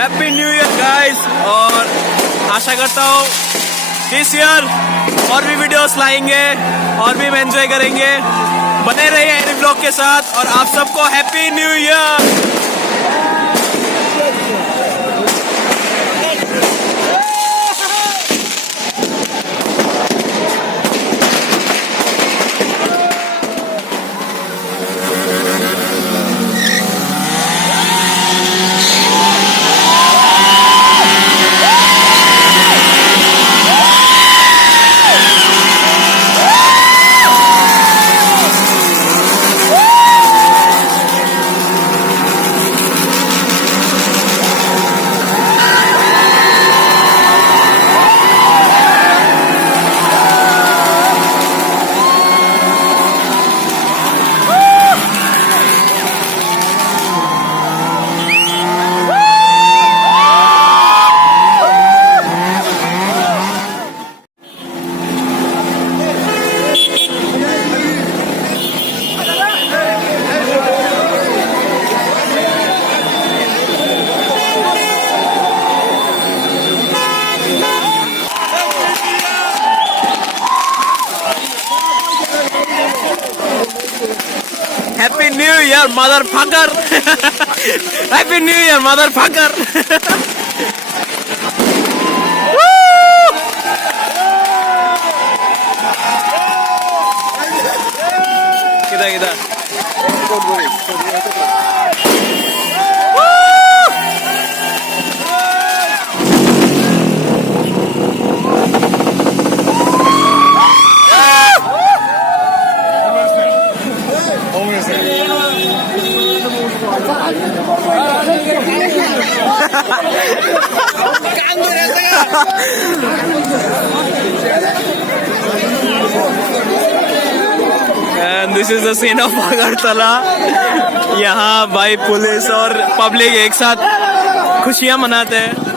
Happy new year guys. और आशा करता हूँ दिस ईयर और भी वीडियोस लाएंगे और भी एंजॉय करेंगे। बने रहिए एनी ब्लॉग के साथ और आप सबको happy new year. Happy New Year, motherfucker! Happy New Year, motherfucker! kita. And this is the scene of Agartala. यहाँ भाई पुलिस और पब्लिक एक साथ खुशियाँ मनाते हैं।